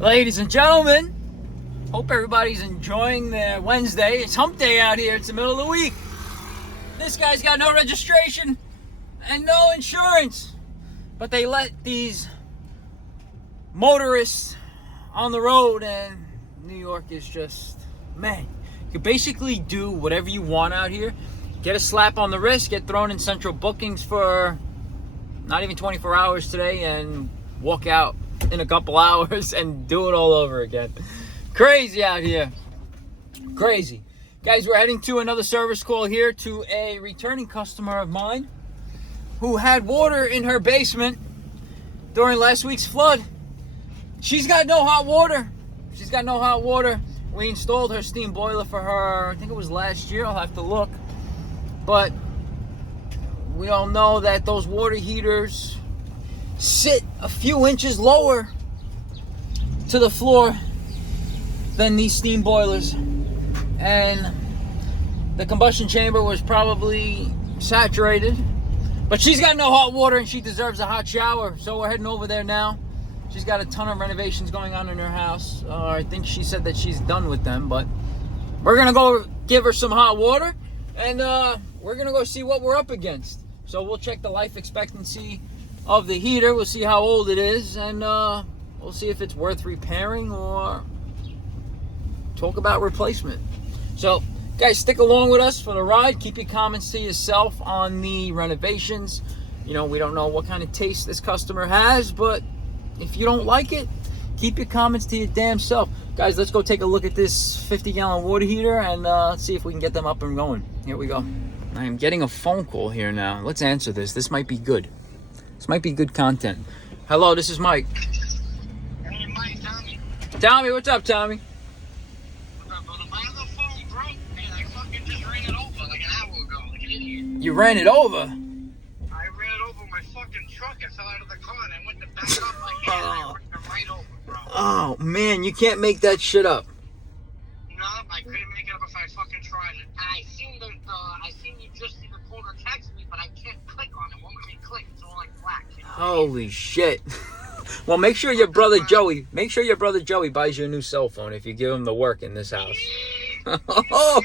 Ladies and gentlemen, hope everybody's enjoying their Wednesday. It's hump day out here. It's the middle of the week. This guy's got no registration and no insurance. But they let these motorists on the road, and New York is just, man, you can basically do whatever you want out here. Get a slap on the wrist, get thrown in central bookings for not even 24 hours today, and walk out in a couple hours and do it all over again. Crazy out here. Crazy. Guys, we're heading to another service call here to a returning customer of mine who had water in her basement during last week's flood. She's got no hot water. We installed her steam boiler for her, I think it was last year. I'll have to look. But we all know that those water heaters sit a few inches lower to the floor than these steam boilers, and the combustion chamber was probably saturated. But she's got no hot water and she deserves a hot shower, so we're heading over there now. She's got a ton of renovations going on in her house. I think she said that she's done with them, but we're gonna go give her some hot water, and we're gonna go see what we're up against. So we'll check the life expectancy of the heater. We'll see how old it is, and we'll see if it's worth repairing or talk about replacement. So guys, stick along with us for the ride. Keep your comments to yourself on the renovations. You know, we don't know what kind of taste this customer has, but if you don't like it, keep your comments to your damn self. Guys, let's go take a look at this 50-gallon water heater and let's see if we can get them up and going. Here we go. I am getting a phone call here now. Let's answer this. This might be good. This might be good content. Hello, this is Mike. Hey, Mike, Tommy. Tommy, what's up, Tommy? What's up, brother? My other phone broke, man. I fucking just ran it over like an hour ago, like an idiot. You ran it over? I ran it over my fucking truck. I fell out of the car and I went to back it up my hand and I ripped it right over, bro. Oh, man, you can't make that shit up. No, I couldn't make it up if I fucking tried it. And I seen you just either called or texted me, but I can't click on it. Won't let me click. It's all like black. Holy shit. Well, make sure your brother Joey buys you a new cell phone if you give him the work in this house. You don't go for ice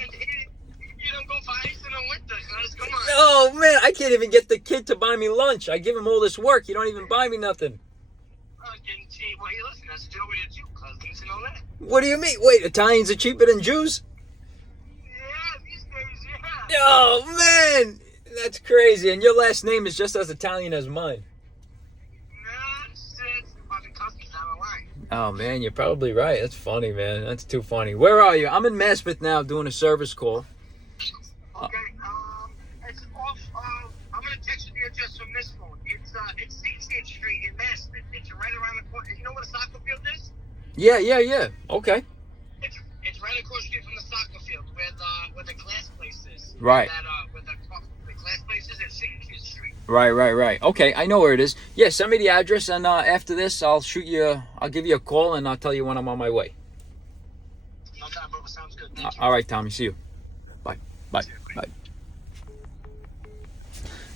in the winter, guys. Come on. Oh, man, I can't even get the kid to buy me lunch. I give him all this work. You don't even buy me nothing. Well, hey, listen, that's Joey the Jew, cuz. You know that? What do you mean? Wait, Italians are cheaper than Jews? Yeah, these days, yeah. Oh, man, that's crazy. And your last name is just as Italian as mine. Oh, man, you're probably right. That's funny, man. That's too funny. Where are you? I'm in Maspeth now doing a service call. Okay, it's off, I'm going to text you the address from this phone. It's 16th Street in Maspeth. It's right around the corner. You know what a soccer field is? Yeah. Okay. It's right across the street from the soccer field where the glass place is. Right. Where the glass place is at 16th Street. Right. Okay, I know where it is. Yeah, send me the address, and after this, I'll give you a call, and I'll tell you when I'm on my way. No doubt, bro. Sounds good. Thank you. All right, Tommy. See you. Bye.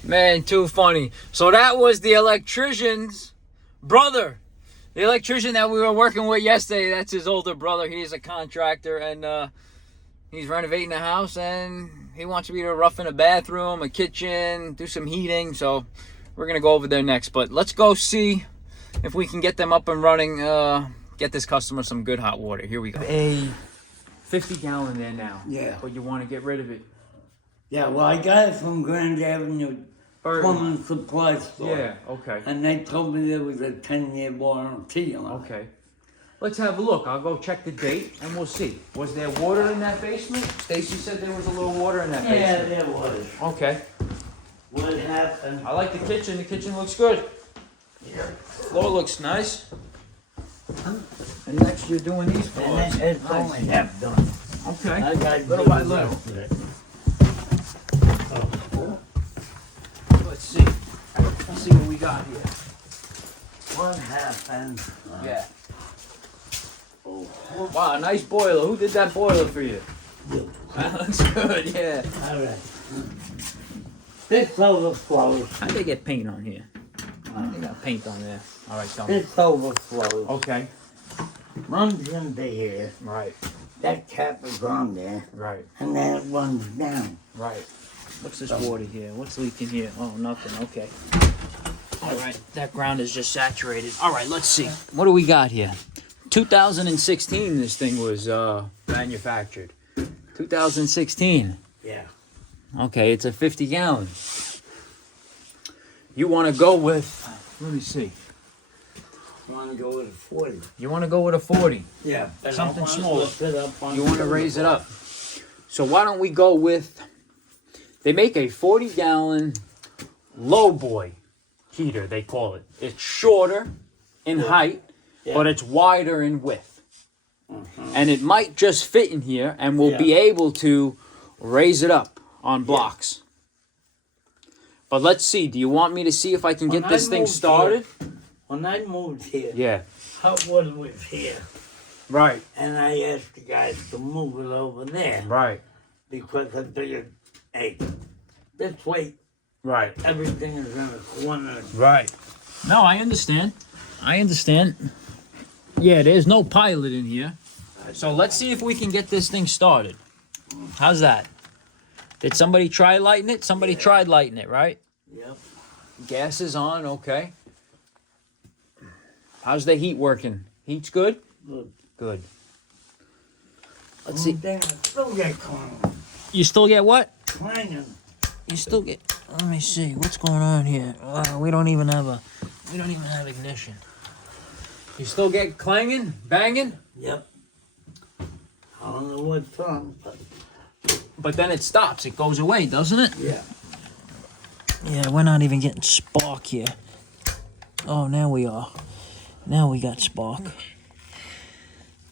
Man, too funny. So that was the electrician's brother. The electrician that we were working with yesterday, that's his older brother. He's a contractor, and he's renovating the house, and he wants me to rough in a bathroom, a kitchen, do some heating. So we're going to go over there next. But let's go see if we can get them up and running, get this customer some good hot water. Here we go. A 50-gallon there now. Yeah. But you want to get rid of it. Yeah, well, I got it from Grand Avenue Plumbing Supply Store. Yeah, okay. And they told me there was a 10-year warranty on it. Okay. Let's have a look. I'll go check the date and we'll see. Was there water in that basement? Stacy said there was a little water in that Yeah, basement. there was. Okay. What happened? I like the kitchen. The kitchen looks good. Yeah. Floor looks nice. And next you're doing these floors. And it's only half done. Okay. I got Little by little. Let's see. Let's see what we got here. What happened? Yeah. Wow, nice boiler. Who did that boiler for you? You. That looks good, yeah. All right. This overflows. How'd they get paint on here? They got paint on there. All right, tell me. This overflows. Okay. runs into here. Right. That cap is on there, Right. and then it runs down. Right. What's this water here? What's leaking here? Oh, nothing. Okay. All right. That ground is just saturated. All right. Let's see. What do we got here? 2016. This thing was manufactured. 2016. Yeah. Okay. It's a 50 gallon. You want to go with? Let me see. I want to go with a 40. You want to go with a 40. Yeah. But Something I wanna smaller. lift it up on You want to the raise it bar. up. So why don't we go with? They make a 40 gallon low boy heater. They call it. It's shorter in height, but it's wider in width. And it might just fit in here, and we'll be able to raise it up on blocks. But let's see. Do you want me to see if I can get When this I thing moved started? When I moved here, Yeah. hot water was here. Right. And I asked the guys to move it over there Right. because I figured, hey, this way Right. everything is in a corner. Right. No, I understand. I understand. Yeah, there's no pilot in here. So let's see if we can get this thing started. How's that? Did somebody try lighting it? Somebody tried lighting it, right? Yep. Gas is on, okay. How's the heat working? Heat's good? Good. Good. Let's see. Then I still get clanging. You still get what? Clanging. You still get. Let me see. What's going on here? We don't even have ignition. You still get clanging, banging, Yep. I don't know what's on, but then it stops. It goes away, doesn't it? yeah. Yeah, we're not even getting spark here. Oh, now we are. Now we got spark.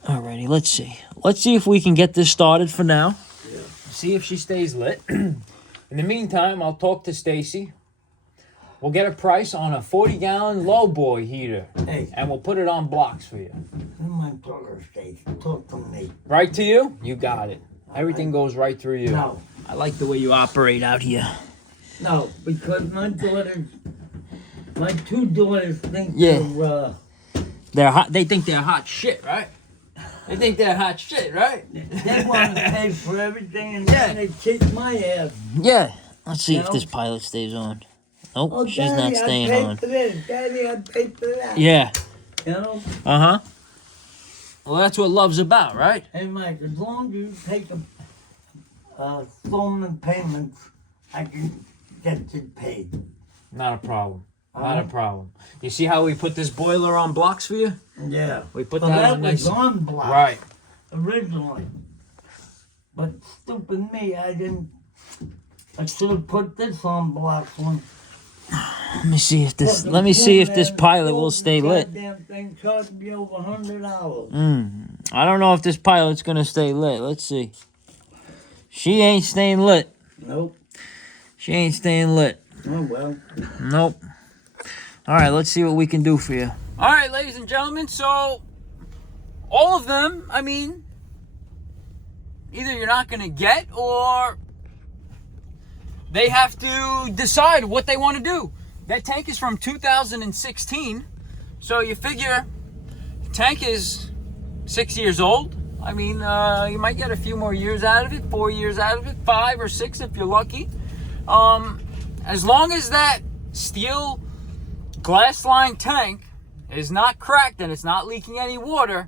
Alrighty, let's see. Let's see if we can get this started for now. Yeah. See if she stays lit. In the meantime, I'll talk to Stacy. We'll get a price on a 40 gallon low boy heater. Hey, And we'll put it on blocks for you. in my brother stays. Talk to me. Right to you? You got it. Everything goes right through you. No. I like the way you operate out here. No, because my two daughters think Yeah. they're, They're hot. They think they're hot shit, right? They think they're hot shit, right? they want to pay for everything and then they kick my ass. Yeah. Let's see You if know? this pilot stays on. Nope, Oh, she's Daddy, not staying I paid on. for this. Daddy, I paid for that. Yeah. You know? Uh-huh. Well, that's what love's about, right? Hey, Mike, as long as you take a installment payments, I can get you paid. Not a problem. Not a problem. You see how we put this boiler on blocks for you? Yeah. We put Well, that that on was nice. on block Right. originally. But stupid me, I should have put this on block one. Let me see if this. Let me see if this pilot will stay lit. Goddamn thing charged me over $100. I don't know if this pilot's gonna stay lit. Let's see. She ain't staying lit. Nope. She ain't staying lit. Oh well. Nope. All right, let's see what we can do for you. All right, ladies and gentlemen. So, all of them, I mean, either you're not going to get or they have to decide what they want to do. That tank is from 2016. So, you figure the tank is 6 years old. I mean, you might get a few more years out of it, 4 years out of it, 5 or 6 if you're lucky. As long as that steel glass-lined tank is not cracked and it's not leaking any water,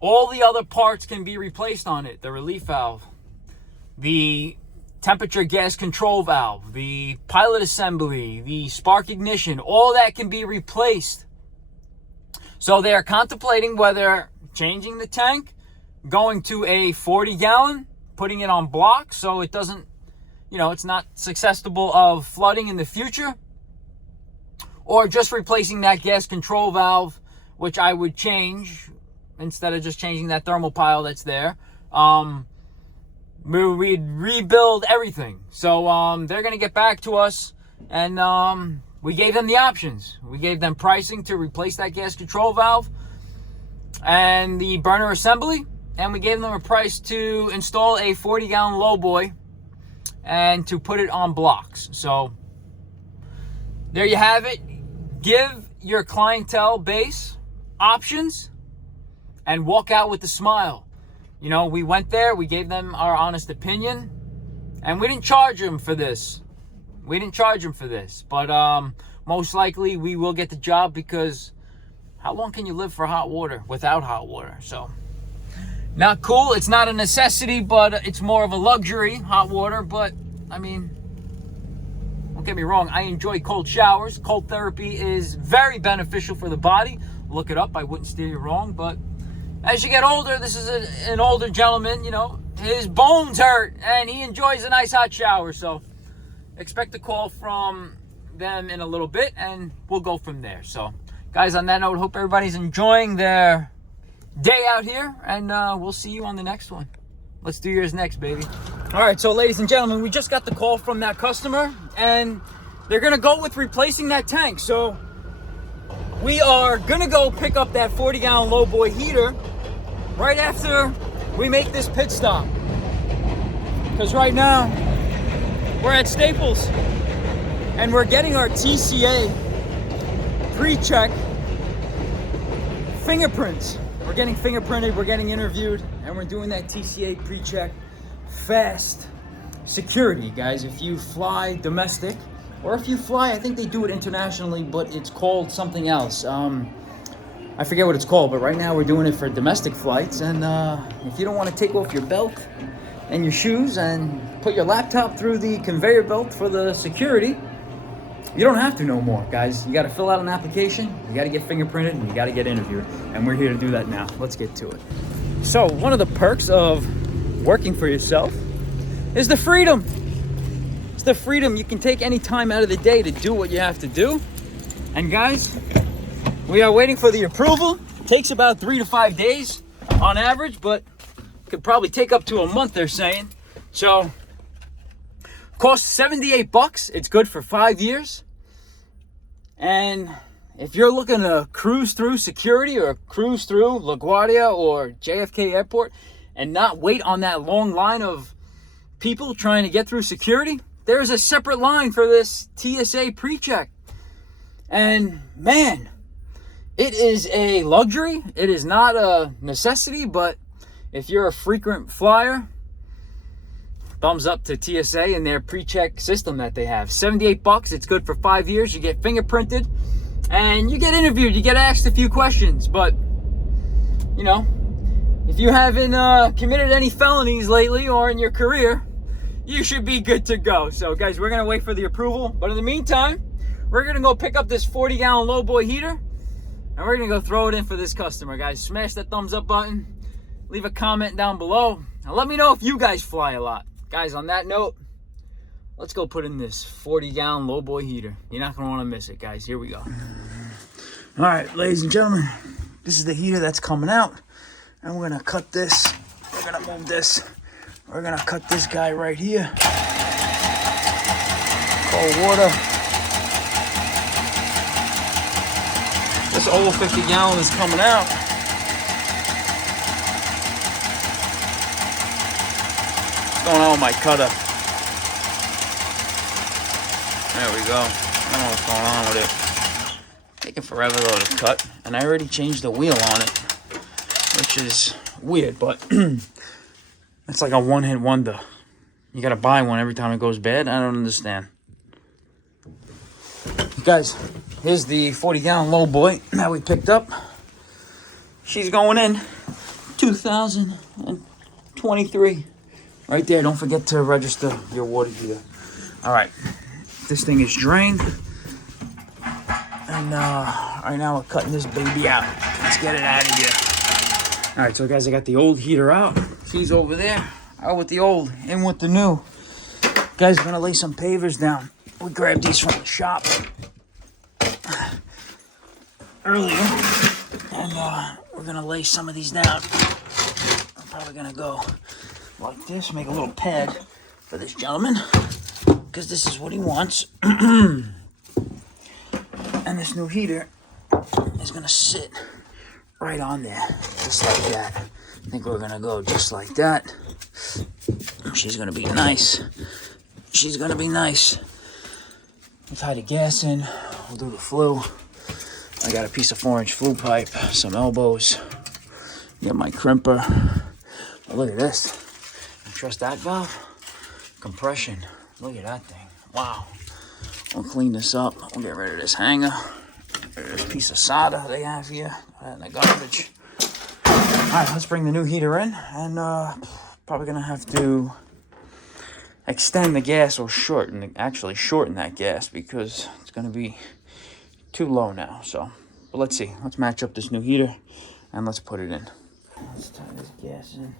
all the other parts can be replaced on it. The relief valve, the temperature gas control valve, the pilot assembly, the spark ignition, all that can be replaced. So they are contemplating whether changing the tank, going to a 40 gallon, putting it on blocks so it doesn't, it's not susceptible of flooding in the future, or just replacing that gas control valve, which I would change instead of just changing that thermal pile that's there. We'd rebuild everything. So they're going to get back to us, and we gave them the options. We gave them pricing to replace that gas control valve and the burner assembly, and we gave them a price to install a 40 gallon low boy and to put it on blocks. So there you have it. Give your clientele base options and walk out with a smile. You know, we went there, we gave them our honest opinion, and we didn't charge them for this. But most likely we will get the job, because how long can you live for hot water without hot water? So, not cool. It's not a necessity, but it's more of a luxury, hot water. But, I mean, don't get me wrong, I enjoy cold showers. Cold therapy is very beneficial for the body. Look it up, I wouldn't steer you wrong. But as you get older, this is an older gentleman, you know, his bones hurt, and he enjoys a nice hot shower. So expect a call from them in a little bit, and we'll go from there. So, guys, on that note, hope everybody's enjoying their day out here, and we'll see you on the next one. Let's do yours next, baby. All right, so ladies and gentlemen, we just got the call from that customer, and they're gonna go with replacing that tank. So we are gonna go pick up that 40-gallon lowboy heater right after we make this pit stop. Because right now, we're at Staples, and we're getting our TCA pre-check fingerprints. We're getting fingerprinted, we're getting interviewed, and we're doing that TCA pre-check fast security, guys. If you fly domestic, or if you fly, I think they do it internationally, but it's called something else. I forget what it's called, but right now we're doing it for domestic flights. And if you don't want to take off your belt and your shoes and put your laptop through the conveyor belt for the security, you don't have to no more, guys. You got to fill out an application, you got to get fingerprinted, and you got to get interviewed. And we're here to do that now. Let's get to it. So one of the perks of working for yourself is the freedom. It's the freedom. You can take any time out of the day to do what you have to do. And guys, we are waiting for the approval. It takes about 3 to 5 days on average, but could probably take up to a month, they're saying. So, costs $78. It's good for 5 years. And if you're looking to cruise through security or cruise through LaGuardia or JFK Airport and not wait on that long line of people trying to get through security, there's a separate line for this TSA pre-check. And man, it is a luxury. It is not a necessity, but if you're a frequent flyer, thumbs up to TSA and their pre-check system that they have. $78. It's good for 5 years. You get fingerprinted and you get interviewed. You get asked a few questions, but you know, if you haven't committed any felonies lately or in your career, you should be good to go. So guys, we're gonna wait for the approval, but in the meantime, we're gonna go pick up this 40-gallon lowboy heater, and we're gonna go throw it in for this customer. Guys, smash that thumbs up button, leave a comment down below, and let me know if you guys fly a lot. Guys, on that note, let's go put in this 40-gallon lowboy heater. You're not gonna wanna miss it, guys. Here we go. All right, ladies and gentlemen, this is the heater that's coming out, and we're gonna cut this. We're gonna move this. We're gonna cut this guy right here. Cold water. This old 50-gallon is coming out. What's going on with my cutter? There we go. I don't know what's going on with it. Taking forever though to cut, and I already changed the wheel on it, which is weird, but it's like a one-hit wonder. You gotta buy one every time it goes bad. I don't understand. Guys, here's the 40-gallon lowboy that we picked up. She's going in 2023. Right there, don't forget to register your water heater. All right, this thing is drained. And right now we're cutting this baby out. Let's get it out of here. All right, so guys, I got the old heater out. She's over there. Out with the old, in with the new. Guys, we're gonna lay some pavers down. We grabbed these from the shop earlier, and we're gonna lay some of these down. I'm probably gonna go like this, make a little pad for this gentleman, because this is what he wants. And this new heater is gonna sit right on there, just like that. I think we're gonna go just like that. She's gonna be nice. She's gonna be nice. We'll tie the gas in. We'll do the flue. I got a piece of 4-inch flue pipe, some elbows, Get my crimper. Oh, look at this. You trust that valve? Compression. Look at that thing. Wow. We'll clean this up. We'll get rid of this hanger. Get rid of this piece of solder they have here. Put that in the garbage. Alright, let's bring the new heater in. And probably going to have to extend the gas or shorten that gas because it's going to be too low now. So, but let's see. Let's match up this new heater and let's put it in. Let's tie this gas in.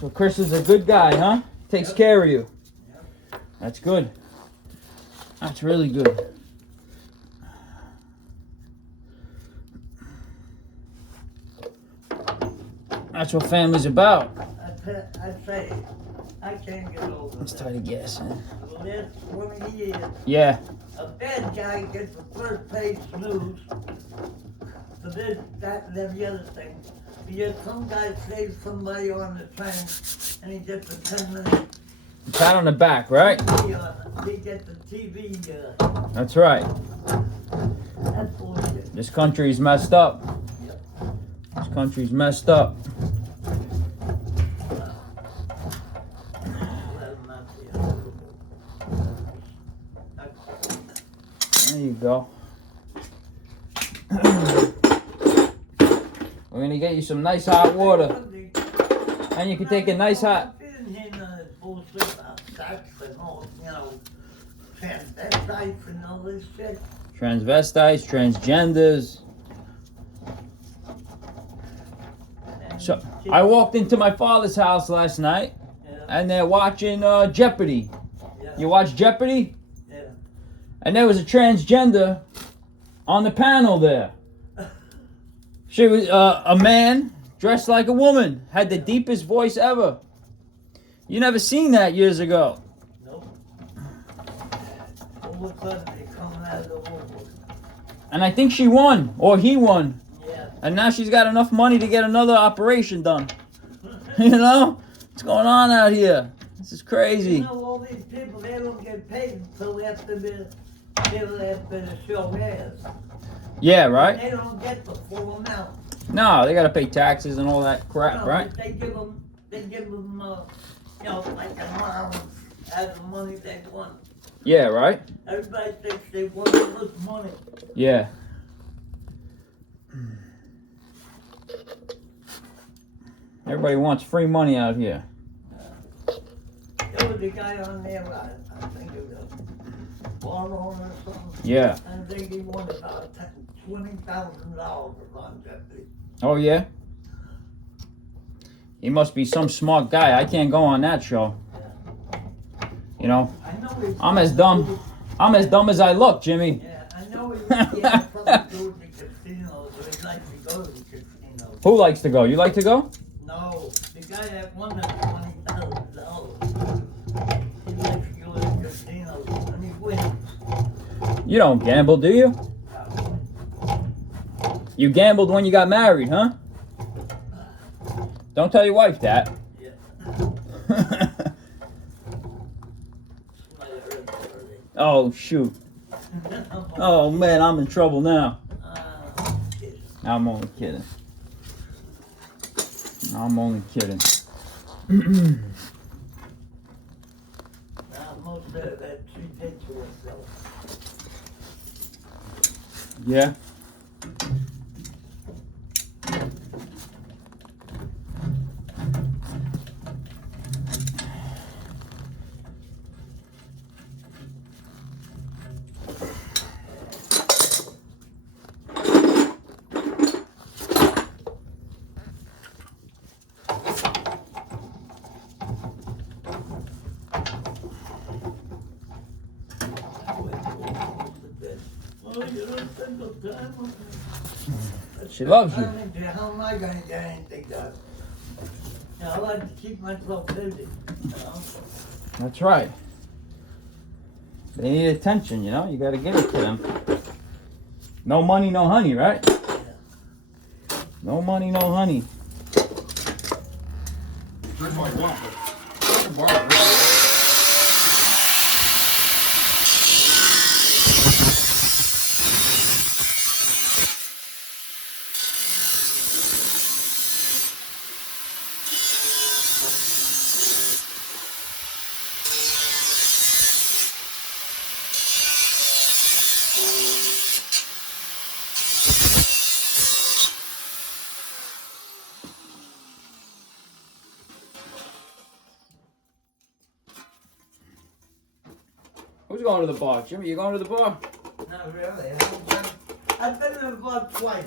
So Chris is a good guy, huh? Takes care of you. That's good. That's really good. That's what family's about. I say, I can't get over Let's that. tie the gas in. The last 20 years, Yeah. a bad guy gets the first page news for this, that, and every other thing. Because some guy saves somebody on the train and he gets a 10-minute Pat on the back, right? he gets the TV. That's right. That's bullshit. This country's messed up. Yep. This country's messed up. Let him not be horrible. There you go. We're gonna get you some nice hot water. And you can take a nice hot... Bullshit about sex and all, you know, transvestites and all this shit. Transvestites, transgenders. So, I walked into my father's house last night, and they're watching Jeopardy. You watch Jeopardy? Yeah. And there was a transgender on the panel there. She was a man dressed like a woman, had the deepest voice ever. You never seen that years ago. Nope. All of a sudden they coming out of the woodwork. And I think she won, or he won. Yeah. And now she's got enough money to get another operation done. You know? What's going on out here? This is crazy. You know, all these people, they don't get paid until after the show airs. Yeah, right? They don't get the full amount. No, they gotta pay taxes and all that crap, No, right? They give them, you know, like an allowance as the money they won. Yeah, right? Everybody thinks they won all this money. Yeah. Everybody wants free money out here. There was a guy on there, I think it was bar owner or something. Yeah. I think he won about $20,000 on Jeopardy. Oh, yeah? He must be some smart guy. I can't go on that show. You know? I know he I'm as dumb as I look, Jimmy. Yeah, I know he had something to do with the casino, so he likes to go to the casino. Who likes to go? You like to go? No, the guy that won the $20,000. He likes to go to the casino and he wins. You don't gamble, do you? You gambled when you got married, huh? Don't tell your wife that. Yeah. Oh, shoot. Oh, man, I'm in trouble now. I'm only kidding. I'm only kidding. Most of that she did to herself. Yeah. She loves you. How am I going to get anything done? You know, I like to keep myself busy. You know? That's right. They need attention, you know? You gotta give it to them. No money, no honey, right? Yeah. No money, no honey. Where's my bumper? Who's going to the bar? Jimmy, you going to the bar? Not really. I've been in the bar twice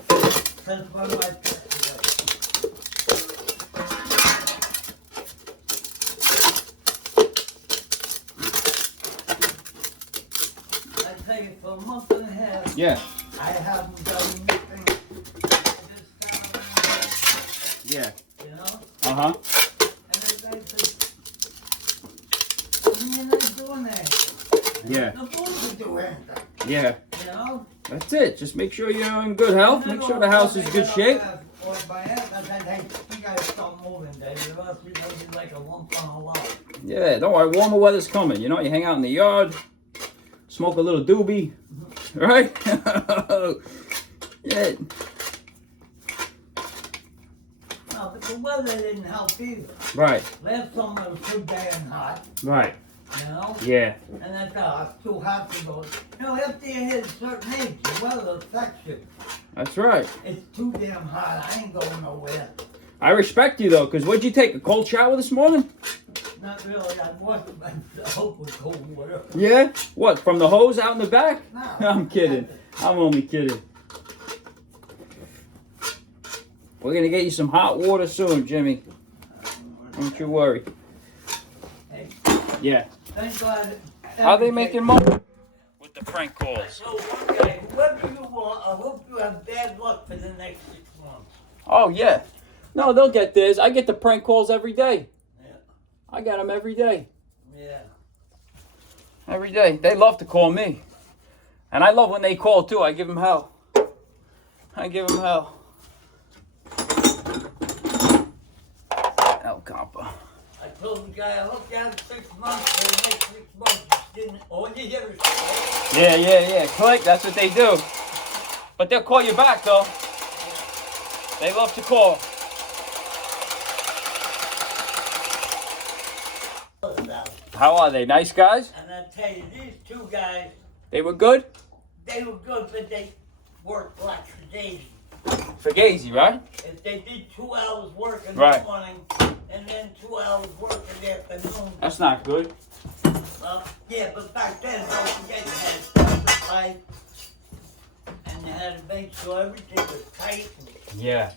since one of my trips away. I tell you, for a month and a half, Yeah. I haven't done anything. Just down, Yeah. you know? Uh-huh. And everybody says, you're not doing anything. Yeah. You're supposed to do anything, Yeah. you know? That's it. Just make sure you're in good health. Make sure the house is good shape. My aunt, I said, hey, you gotta stop moving, David, or else you're gonna be like a lump on a log. Yeah, don't worry. Warmer weather's coming. You know, you hang out in the yard, smoke a little doobie, right? Yeah. No, but the weather didn't help either. Right. Last summer was too damn hot, Right. you know? Yeah. And I thought, it's too hot to go. You know, after you hit a certain age, the weather affects you. That's right. It's too damn hot. I ain't going nowhere. I respect you though, because what'd you take? A cold shower this morning? Not really. I washed my hope with cold water. Yeah? What, from the hose out in the back? No. I'm kidding. I'm only kidding. We're gonna get you some hot water soon, Jimmy. Don't you worry. Hey, Yeah. thank God. How they making money? With the prank calls. So one day, whoever you want, I hope you have bad luck for the next 6 months. Oh, yeah. No, they'll get theirs. I get the prank calls every day. Yeah. I got them every day. Yeah. Every day. They love to call me. And I love when they call, too. I give them hell. I give them hell. El Copper. I told the guy, I hope you have 6 months for the next 6 months. You didn't, all you hear is click. Yeah. Click. That's what they do. But they'll call you back, though. They love to call. How are they? Nice guys? And I tell you, these 2 guys, They were good? they were good, but they worked like for days. Fugazi, right? If they did 2 hours work in Right. the morning and then 2 hours work in the afternoon, That's not good. well, yeah, but back then, don't forget, you had to start the pipe and you had to make sure everything was tight. Yeah.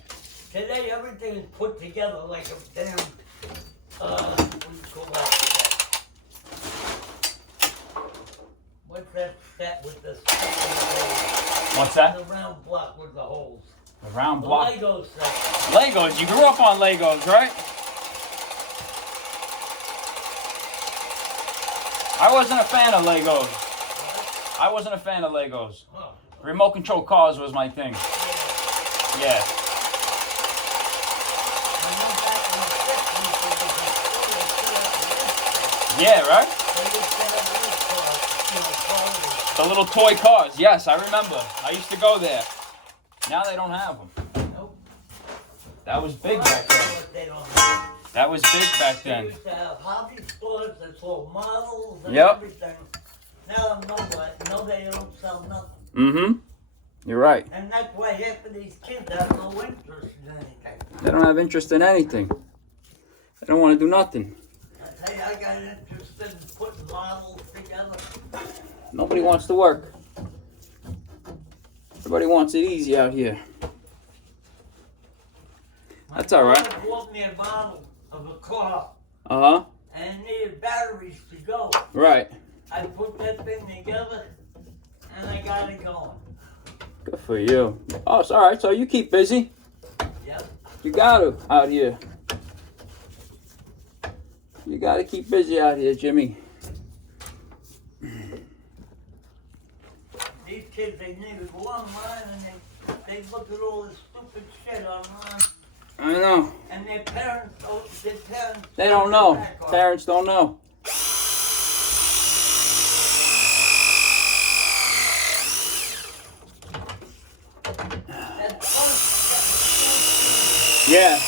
Today, everything is put together like a damn, what do you call that? What's that set with the What's that? the round block with the holes? The round The block. Lego set. Legos. You grew up on Legos, right? I wasn't a fan of Legos. I wasn't a fan of Legos. Huh. Remote control cars was my thing. Yeah. And then back in the 60s, there was a store that still had the rest. Yeah, right? They used to have those cars, you know, cars. The little toy cars. Yes, I remember. I used to go there. Now they don't have them. Nope. That was big Well, back that's then. what they don't have. That was big back They then. used to have hobby stores that sold models and Yep. everything. Now no, they don't sell nothing. Mm-hmm. You're right. And that's why half of these kids have no interest in anything. They don't have interest in anything. They don't want to do nothing. I tell you, I got interested in putting models together. Nobody wants to work. Everybody wants it easy out here. That's all right. My father bought me a model of a car Uh-huh. and it needed batteries to go. Right. I put that thing together and I got it going. Good for you. Oh, it's all right. So you keep busy. Yep. You got to out here. You got to keep busy out here, Jimmy. These kids, they need to go online and they look at all this stupid shit online. I know. And their parents They don't know. back on. Parents don't know. That's first, Yeah.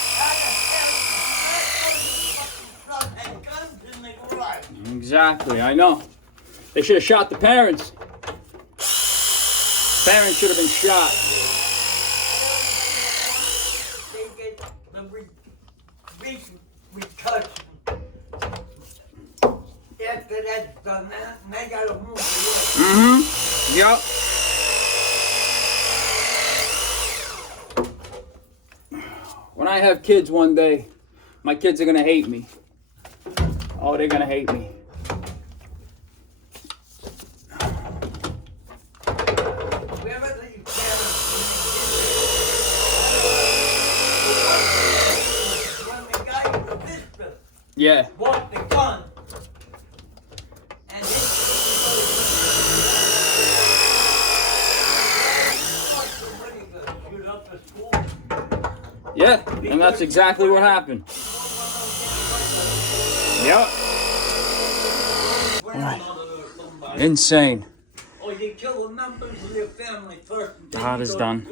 and guns in the garage. Exactly. I know. They should have shot the parents. Parents should have been shot. They get the repercussion after that done that, and they gotta move to Yep. When I have kids one day, my kids are gonna hate me. Oh, they're gonna hate me. wherever these parents when the guy in the district Yeah. bought the gun, and they shoot up the school. Yeah, and that's exactly what happened. Yep. Insane. Or you kill the members of your family first. The hot is done.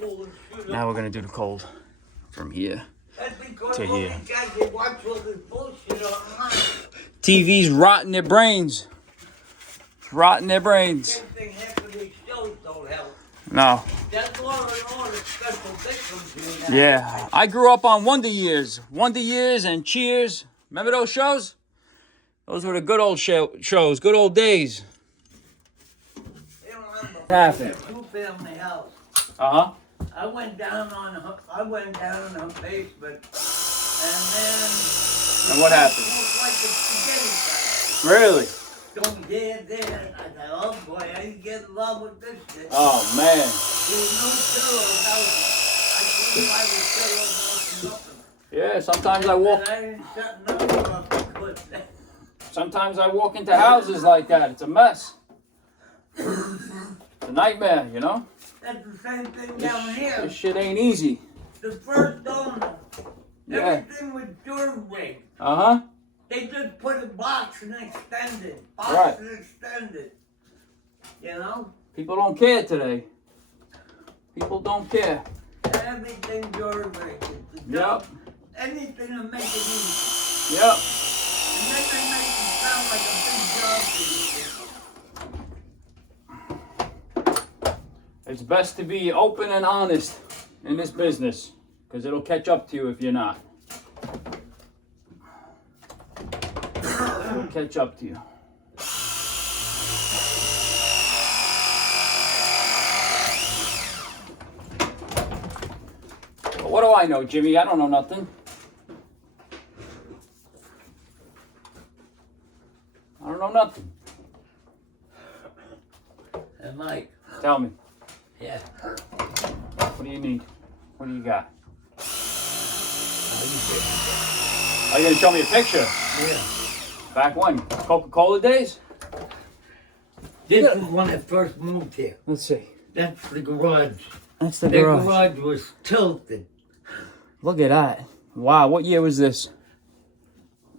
Now we're gonna do the cold from here. That's because to all here. these guys, they watch all this bullshit online. TV's rotting their brains. It's rotting their brains. Same thing happened to these shows don't help. No. That's Law and Order Special Victims Unit. Yeah. I grew up on Wonder Years. Wonder Years and Cheers. Remember those shows? Those were the good old shows, good old days. They don't remember. Happened. Two-family house. Uh-huh. I went down in her basement, and then. And what happened? It was like a spaghetti factory. Really? Don't get there. I said, oh boy, I ain't get in love with this shit. Oh, man. There was no pillows out. I couldn't buy the pillows, nothing. Yeah, sometimes I walk. And I didn't shut nothing up. Sometimes I walk into houses like that. It's a mess. It's a nightmare, you know? That's the same thing down here. This shit ain't easy. The first owner, Yeah. everything was dirt. Uh-huh. They just put a box and extended. Right. And extended. You know? People don't care today. People don't care. Everything dirt. Yep. Anything to make it easy. Yep. And then they make it sound like a big job to you. It's best to be open and honest in this business, because it'll catch up to you if you're not. It'll catch up to you. But what do I know, Jimmy? I don't know nothing. I don't know nothing. And Mike, Tell me. yeah. What do you need? What do you got? Are you gonna show me a picture? Yeah. Back when? Coca-Cola days? This is when I first moved here. Let's see. That's the garage. That's the The garage. garage was tilted. Look at that. Wow, what year was this?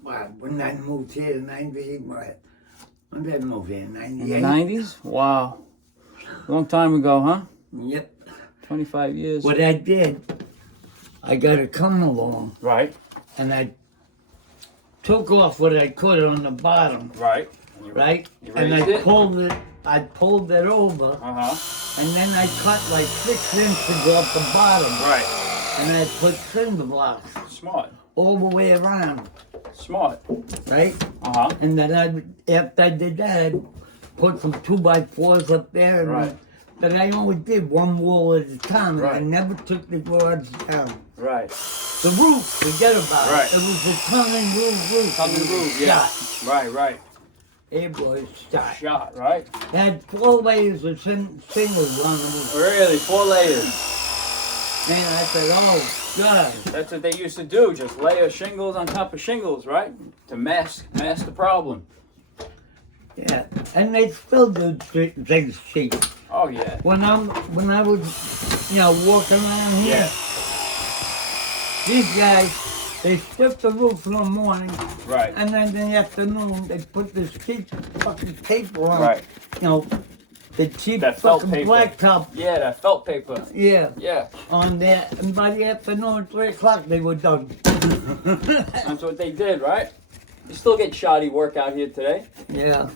Wow, when I moved here in 98, when did I move here? In 98? the 90s? Wow. Long time ago, huh? Yep. 25 years. What I did, I got a come along Right, and I took off what I could on the bottom, right. right? You And raised it? I pulled it over, Uh-huh. and then I cut like 6 inches off the bottom, Right. and I put cinder blocks Smart. all the way around, Smart. right? Uh-huh. And then after I did that, I put some 2x4s up there, and Right. but I always did one wall at a time, and I Right. never took the garage down. Right. The roof, forget about Right. it. It was a tongue roof. Tongue and groove, yeah. Shot. Right, right. It was shot. Shot, right? It had 4 layers of shingles on the roof. Really, 4 layers. Man, I said, oh, God. That's what they used to do, just layer shingles on top of shingles, right? To mask the problem. Yeah, and they still do things cheap. Oh, yeah. When I was, walking around here, Yeah. these guys, they strip the roof in the morning, Right. and then in the afternoon, they put this cheap fucking paper on. Right. The cheap That felt fucking paper. blacktop. Yeah, that felt paper. Yeah. Yeah. On there, and by the afternoon, 3 o'clock, they were done. That's what they did, right? You still get shoddy work out here today. Yeah,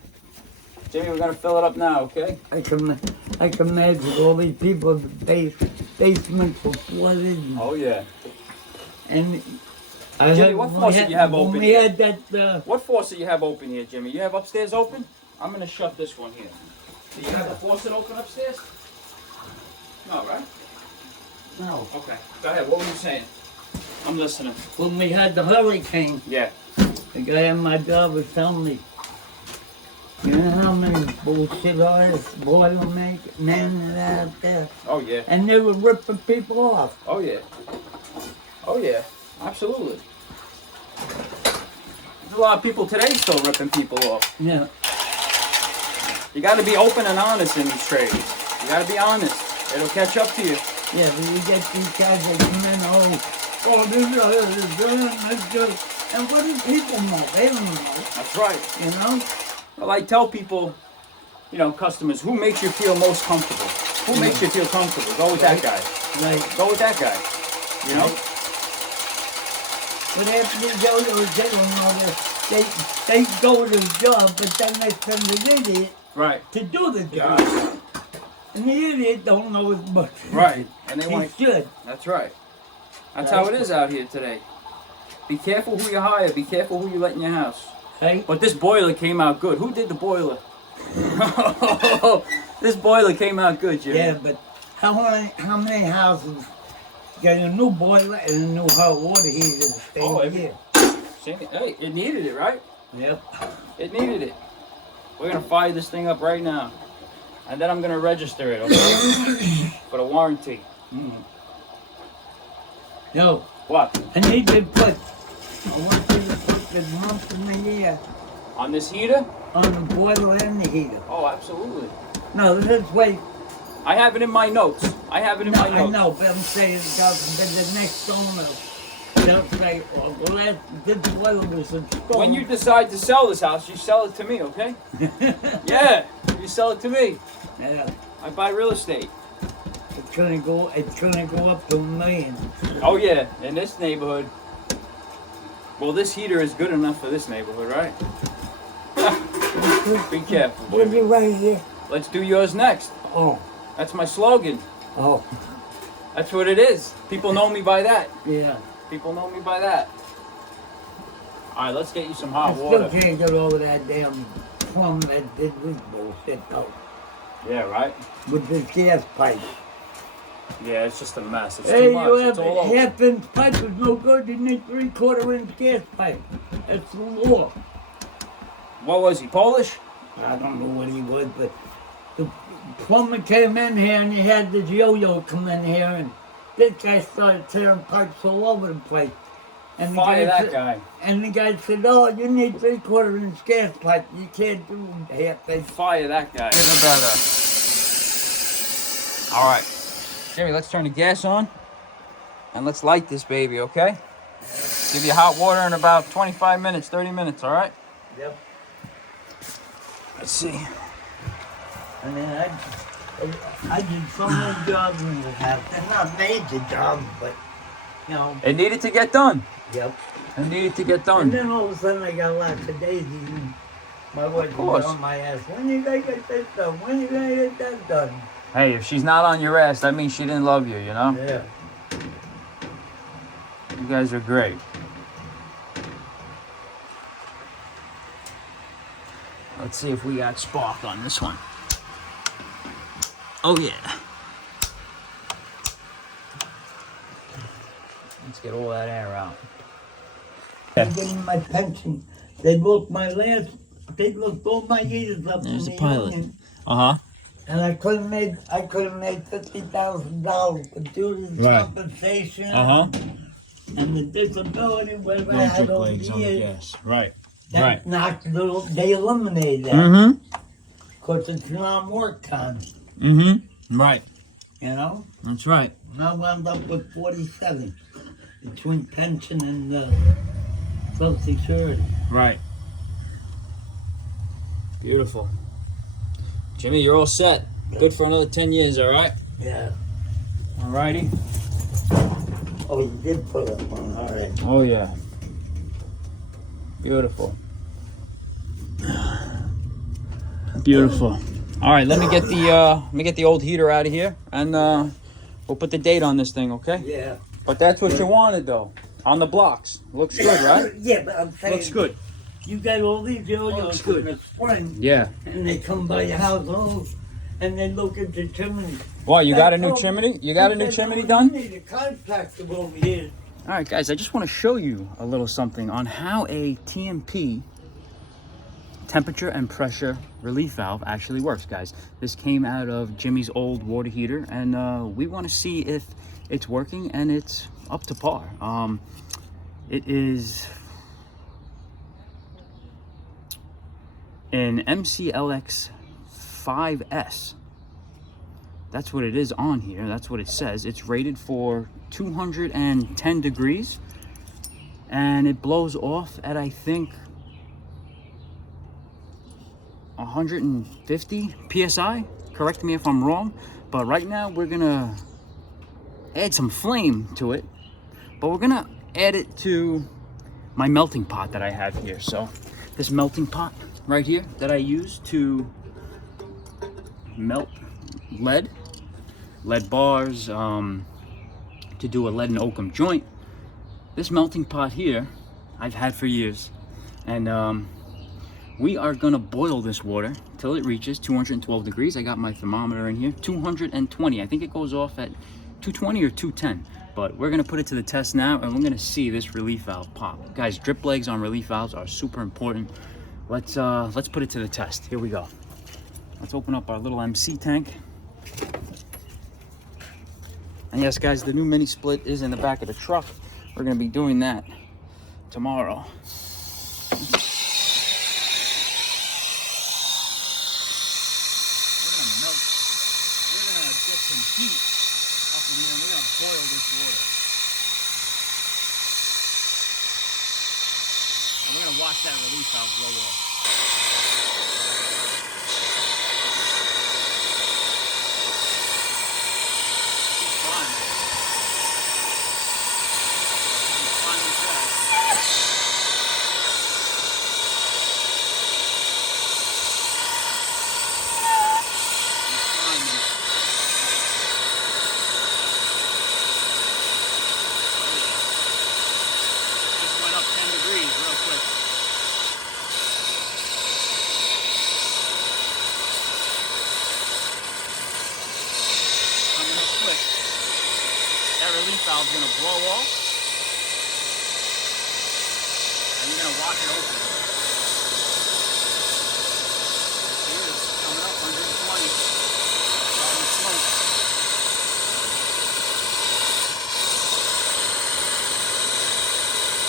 Jimmy, we're gonna fill it up now, okay? I can imagine all these people, the basements were flooded, Oh, yeah. and Jimmy, what faucet you have open We here? had that, What faucet you have open here, Jimmy? You have upstairs open? I'm gonna shut this one here. Do you have the faucet open upstairs? No, right? No. Okay. Go ahead. What were you saying? I'm listening. When we had the hurricane, Yeah. the guy at my job was telling me, you know how many bullshit artists, men that out there? Oh yeah. And they were ripping people off. Oh yeah. Oh yeah. Absolutely. There's a lot of people today still ripping people off. Yeah. You got to be open and honest in these trades. You got to be honest. It'll catch up to you. Yeah, but you get these guys that come in, this, and what do people know? They don't know, That's right. you know? Well, I tell people, customers, who makes you feel most comfortable? Who makes you feel comfortable? Go with that guy. Like, Go with that guy. You know? but after the yo-yos, they don't know that they go to the job, but then they send an idiot Right. to do the job. And the idiot don't know as much. Right. And they He want. should. That's right. That's how it is out here today. Be careful who you hire. Be careful who you let in your house. Hey? But this boiler came out good. Who did the boiler? This boiler came out good, Jimmy. Yeah, but how many houses got a new boiler and a new hot water heater the same year? Hey, it needed it, right? Yep. It needed it. We're gonna fire this thing up right now, and then I'm gonna register it, okay? For the warranty. No, What? I need to put, I want you to put the month in the year On this heater? on the boiler and the heater. Oh, absolutely. No, this way. I have it in my notes. I have it in my I notes. know, but I'm saying, God forbid, the next owner, they'll say, oh, well, this boiler was installed. When you decide to sell this house, you sell it to me, okay? Yeah, you sell it to me. Yeah, I buy real estate. it's gonna go up to $1 million. Oh yeah, in this neighborhood. Well, this heater is good enough for this neighborhood, right? Be careful, What's Jimmy. it right here? Let's do yours next. Oh, That's my slogan. oh, That's what it is. People know me by that. yeah. People know me by that. All right, let's get you some I hot still water. can't get over that damn plum that did this bullshit though, Yeah, right? with this gas pipe. Yeah, it's just a mess. It's Hey, too much. you It's have all a over. half-inch pipe is no good. You need 3/4-inch gas pipe. That's the law. What was he, Polish? I don't know what he was, but the plumber came in here and he had this yo-yo come in here and this guy started tearing pipes all over the place. And Fire that said, guy. And the guy said, oh, you need 3/4-inch gas pipe. You can't do half-inch. Fire that guy. All right. Jimmy, let's turn the gas on and let's light this baby, okay? Give you hot water in about 25 minutes, 30 minutes, all right? Yep. Let's see. I mean, I did so many jobs in the house. They're not major jobs, but, you know. It needed to get done. Yep. It needed to get And done. then all of a sudden I got lots of daisies and my wife course. was on my ass. When you gonna get this done? When you gonna get that done? Hey, if she's not on your ass, that means she didn't love you, you know? Yeah. You guys are great. Let's see if we got spark on this one. Oh yeah. Let's get all that air out. I'm getting my pension. They looked all my years up There's in a the pilot. union. Uh-huh. And I could have made $50,000 for due to Right. compensation Uh-huh. and the disability, whatever I had over the years. Right. That knocked it little, they eliminated that. Mm-hmm. Because it's non-work time, Mm-hmm. Right. you know? That's right. And I wound up with 47 between pension and Social Security. Right. Beautiful. Jimmy, you're all set. Good for another 10 years, all right? Yeah. All righty. Oh, you did put up one, all right. Oh, yeah. Beautiful. Beautiful. All right, let me get the old heater out of here, and we'll put the date on this thing, okay? Yeah. But that's what you wanted, though. On the blocks. Looks good, right? Yeah, but I'm saying. Looks good. You got all these looks yo-yos good. in the spring, Yeah. and they come by your house, and they look at the chimney. Well, you got a new That's all- chimney? You got a new He said, chimney "No, done? You need a contractor over here." All right, guys, I just want to show you a little something on how a TMP, temperature and pressure relief valve, actually works, guys. This came out of Jimmy's old water heater, and we want to see if it's working and it's up to par. It is an MCLX 5S. That's what it is on here. That's what it says. It's rated for 210 degrees, and it blows off at, I think, 150 psi. Correct me if I'm wrong, but right now we're gonna add some flame to it, but we're gonna add it to my melting pot that I have here. So this melting pot right here that I use to melt lead bars, to do a lead and oakum joint. This melting pot here I've had for years, and we are gonna boil this water till it reaches 212 degrees. I got my thermometer in here, 220. I think it goes off at 220 or 210, but we're gonna put it to the test now, and we're gonna see this relief valve pop. Guys, drip legs on relief valves are super important. Let's put it to the test. Here we go. Let's open up our little MC tank. And yes, guys, the new mini split is in the back of the truck. We're gonna be doing that tomorrow. We're gonna get some heat up in here, and we're gonna boil this water. And we're gonna watch that relief valve blow off. It's fine. It's fine with that. Just went up 10 degrees real quick. Coming up quick. That relief valve's gonna blow off, and we're gonna wash it open. See, it's coming up 120. Starting to smoke.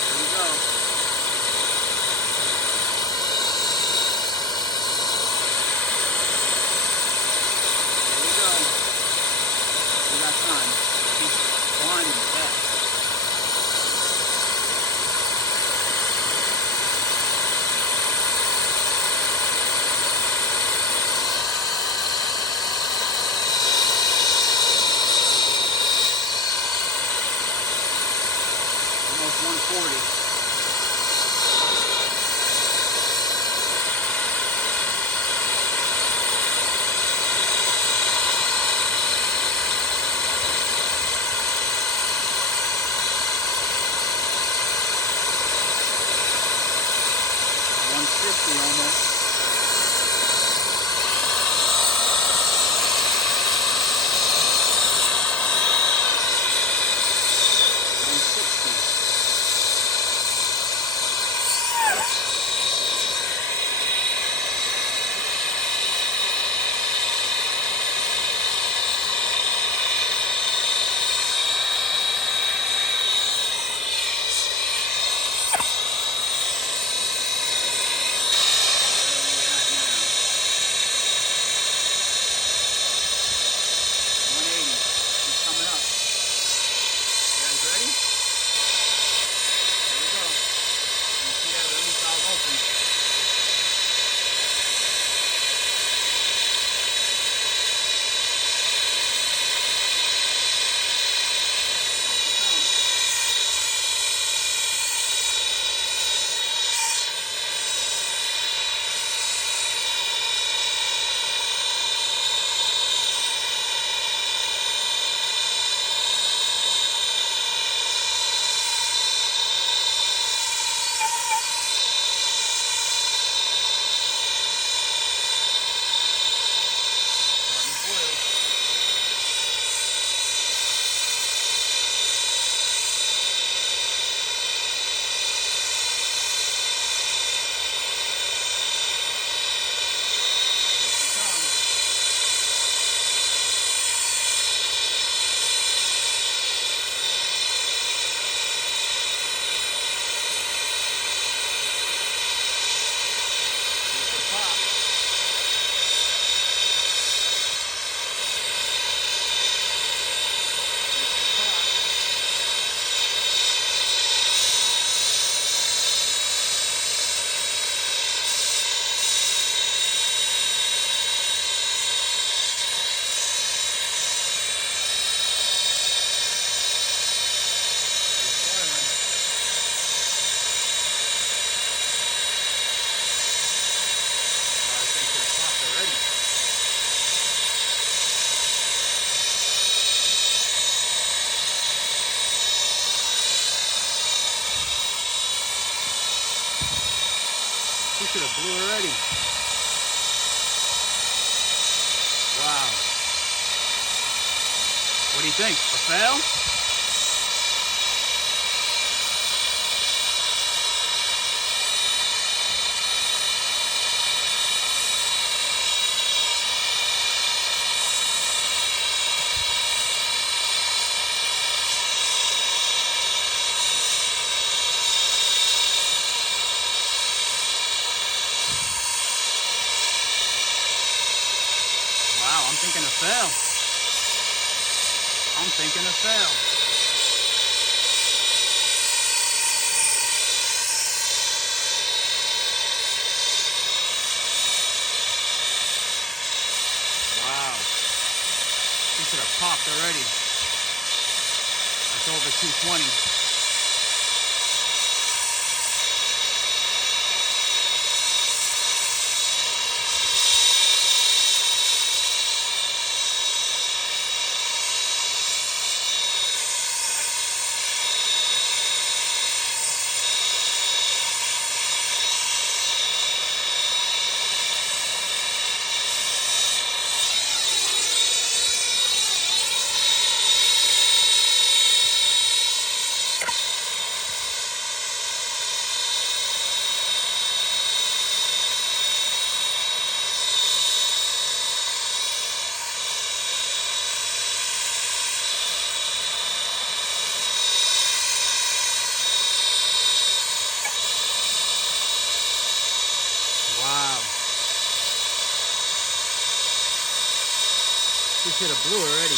Here we go. Here we go. We got time. He's blinding fast. Almost 140. Almost. should have blew already. Wow. What do you think? A fail? Wow, I'm thinking a fail. I'm thinking a fail. Wow. He should have popped already. That's over 220. Wow. He should have blew already.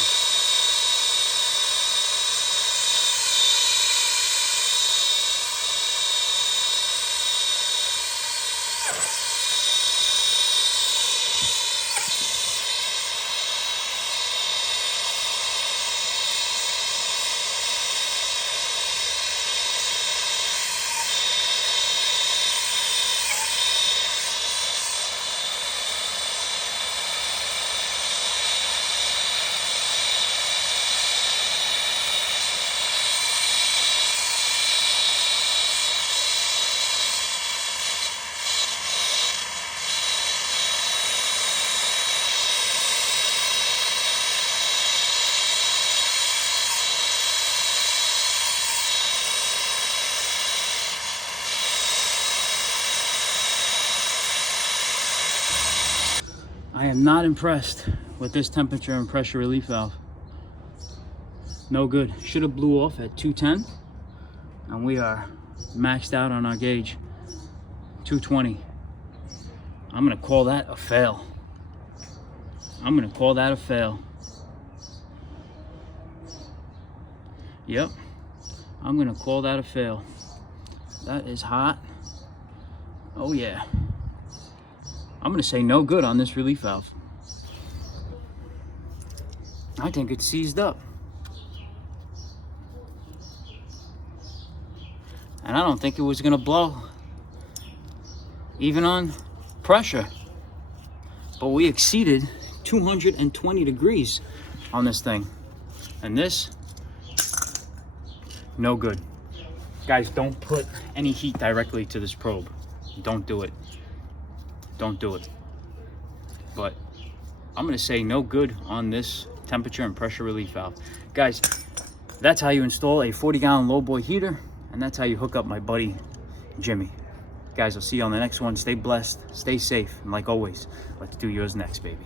I am not impressed with this temperature and pressure relief valve. No good. Should have blew off at 210, and we are maxed out on our gauge. 220. I'm gonna call that a fail. I'm gonna call that a fail. Yep, I'm gonna call that a fail. That is hot. Oh yeah. I'm gonna say no good on this relief valve. I think it's seized up. And I don't think it was gonna blow, even on pressure. But we exceeded 220 degrees on this thing. And this, no good. Guys, don't put any heat directly to this probe. Don't do it. Don't do it. But I'm gonna say no good on this temperature and pressure relief valve. Guys, that's how you install a 40-gallon lowboy heater, and that's how you hook up my buddy Jimmy. Guys, I'll see you on the next one. Stay blessed, stay safe, and like always, let's do yours next, baby.